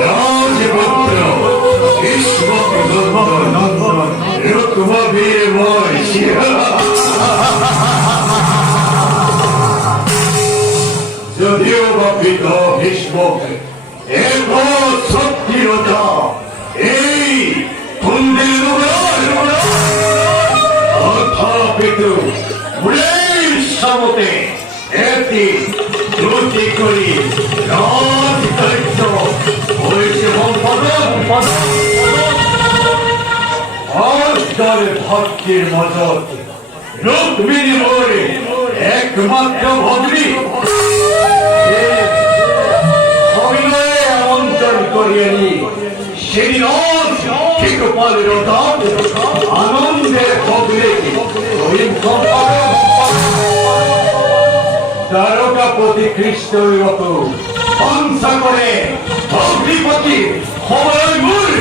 রাজপুত্র বিশ্বনন্দন রুক্মবীর বয়সী যদিও বা পিত ভীষ্ম এরপর শক্তিরতা এই কুন্দের অথাপিত সামতে একটি দুটি করি রাজকার্য হয়েছে অষ্টরে ভক্তির মজত রুক্মিণী বলে একমাত্র ভগ্নী অভিনয়ে আমন্ত্রণ করিয়ে নি সেই ঠিক পালের আনন্দে ভগ্নে তারকাপতি কৃষ্ণ হংসা করে অগ্নিপতি সময় মূল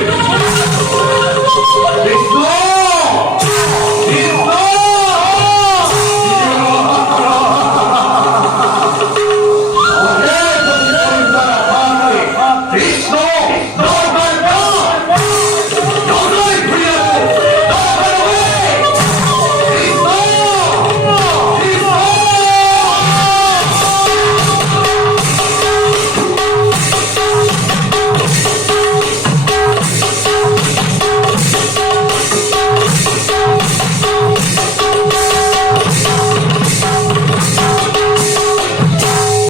কৃষ্ণ